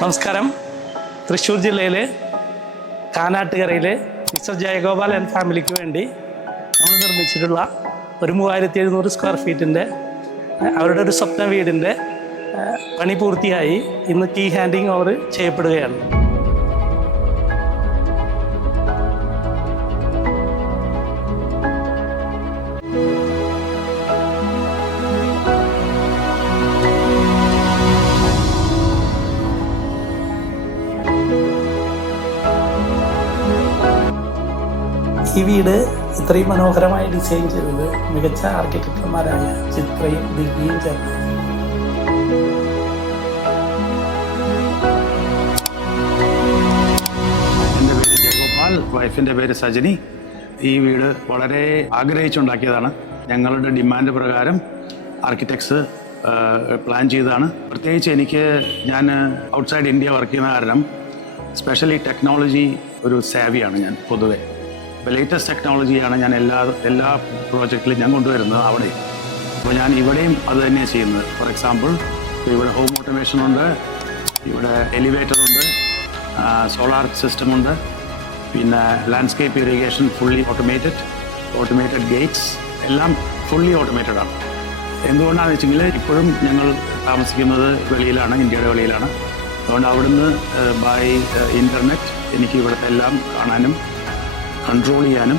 നമസ്കാരം. തൃശ്ശൂർ ജില്ലയിലെ കാനാട്ടുകരയിലെ mister Jayagopal and ഫാമിലിക്ക് വേണ്ടി നമ്മൾ നിർമ്മിച്ചിട്ടുള്ള ഒരു 3700 സ്ക്വയർ ഫീറ്റിൻ്റെ അവരുടെ ഒരു സ്വപ്ന വീടിൻ്റെ പണി പൂർത്തിയായി ഇന്ന് കീ ഹാൻഡിങ് ഓവർ ചെയ്യപ്പെടുകയാണ്. ഈ വീട് ഇത്രയും മനോഹരമായി ഡിസൈൻ ചെയ്തത് മികച്ച ആർക്കിടെക്ടർമാരായ ചിത്രയും ദിവ്യയും ചേർന്ന്. എൻ്റെ പേര് ജയഗോപാൽ, വൈഫിൻ്റെ പേര് സജനി. ഈ വീട് വളരെ ആഗ്രഹിച്ചുണ്ടാക്കിയതാണ്. ഞങ്ങളുടെ ഡിമാൻഡ് പ്രകാരം ആർക്കിടെക്ട്സ് പ്ലാൻ ചെയ്തതാണ്. പ്രത്യേകിച്ച് ഞാൻ ഔട്ട്സൈഡ് ഇന്ത്യ വർക്ക് ചെയ്യുന്ന കാരണം സ്പെഷ്യലി ടെക്നോളജി ഒരു സാവിയാണ് ഞാൻ പൊതുവെ. ലേറ്റസ്റ്റ് ടെക്നോളജിയാണ് ഞാൻ എല്ലാ പ്രോജക്റ്റിലും ഞാൻ കൊണ്ടുവരുന്നത് അവിടെ. അപ്പോൾ ഞാൻ ഇവിടെയും അത് തന്നെയാണ് ചെയ്യുന്നത്. ഫോർ എക്സാമ്പിൾ ഇവിടെ ഹോം ഓട്ടോമേഷൻ ഉണ്ട്, ഇവിടെ എലിവേറ്റർ ഉണ്ട്, സോളാർ സിസ്റ്റം ഉണ്ട്, പിന്നെ landscape irrigation fully automated Gates എല്ലാം ഫുള്ളി ഓട്ടോമേറ്റഡ് ആണ്. എന്തുകൊണ്ടാണെന്ന് വെച്ചെങ്കിൽ ഇപ്പോഴും ഞങ്ങൾ താമസിക്കുന്നത് വെളിയിലാണ്, ഇന്ത്യയുടെ വെളിയിലാണ്. അതുകൊണ്ട് അവിടുന്ന് ബൈ ഇൻ്റർനെറ്റ് എനിക്ക് ഇവിടുത്തെ എല്ലാം കാണാനും കൺട്രോൾ ചെയ്യാനും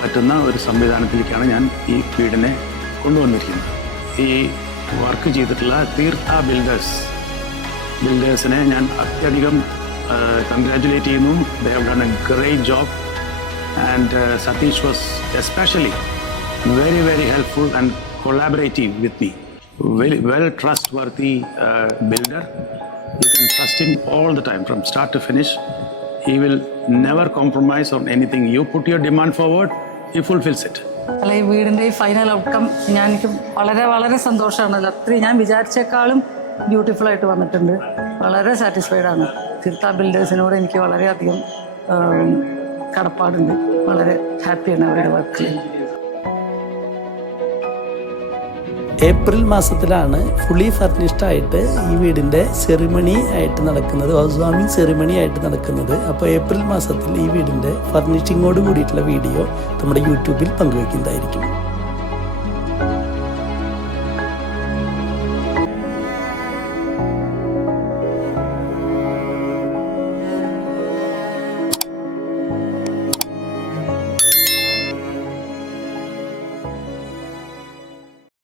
പറ്റുന്ന ഒരു സംവിധാനത്തിലേക്കാണ് ഞാൻ ഈ വീടിനെ കൊണ്ടുവന്നിരിക്കുന്നത്. ഈ വർക്ക് ചെയ്തിട്ടുള്ള തീർത്ഥ ബിൽഡേഴ്സിനെ ഞാൻ അത്യധികം കൺഗ്രാജുലേറ്റ് ചെയ്യുന്നു. They have done a great job and Satish was especially very helpful and collaborative with me. Well trustworthy builder. You can trust him all the time from start to finish. He will never compromise on anything. You put your demand forward, he fulfills it. അല്ല, ഈ വീടിൻ്റെ ഈ final outcome എനിക്ക് വളരെ സന്തോഷമാണ്. അത്രയും ഞാൻ വിചാരിച്ചേക്കാളും beautiful ആയിട്ട് വന്നിട്ടുണ്ട്. വളരെ സാറ്റിസ്ഫൈഡ് ആണ്. തീർത്ഥ ബിൽഡേഴ്സിനോട് എനിക്ക് വളരെയധികം കടപ്പാടുണ്ട്. വളരെ ഹാപ്പിയാണ് അവരുടെ വർക്കിൽ. ഏപ്രിൽ മാസത്തിലാണ് ഫുള്ളി ഫർണിഷ്ഡ് ആയിട്ട് ഈ വീടിൻ്റെ സെറിമണി ആയിട്ട് നടക്കുന്നത്, ഹൗസ് വാമിംഗ് സെറിമണി ആയിട്ട് നടക്കുന്നത്. അപ്പോൾ ഏപ്രിൽ മാസത്തിൽ ഈ വീടിൻ്റെ ഫർണിഷിങ്ങോട് കൂടിയിട്ടുള്ള വീഡിയോ നമ്മുടെ യൂട്യൂബിൽ പങ്കുവയ്ക്കുന്നതായിരിക്കും.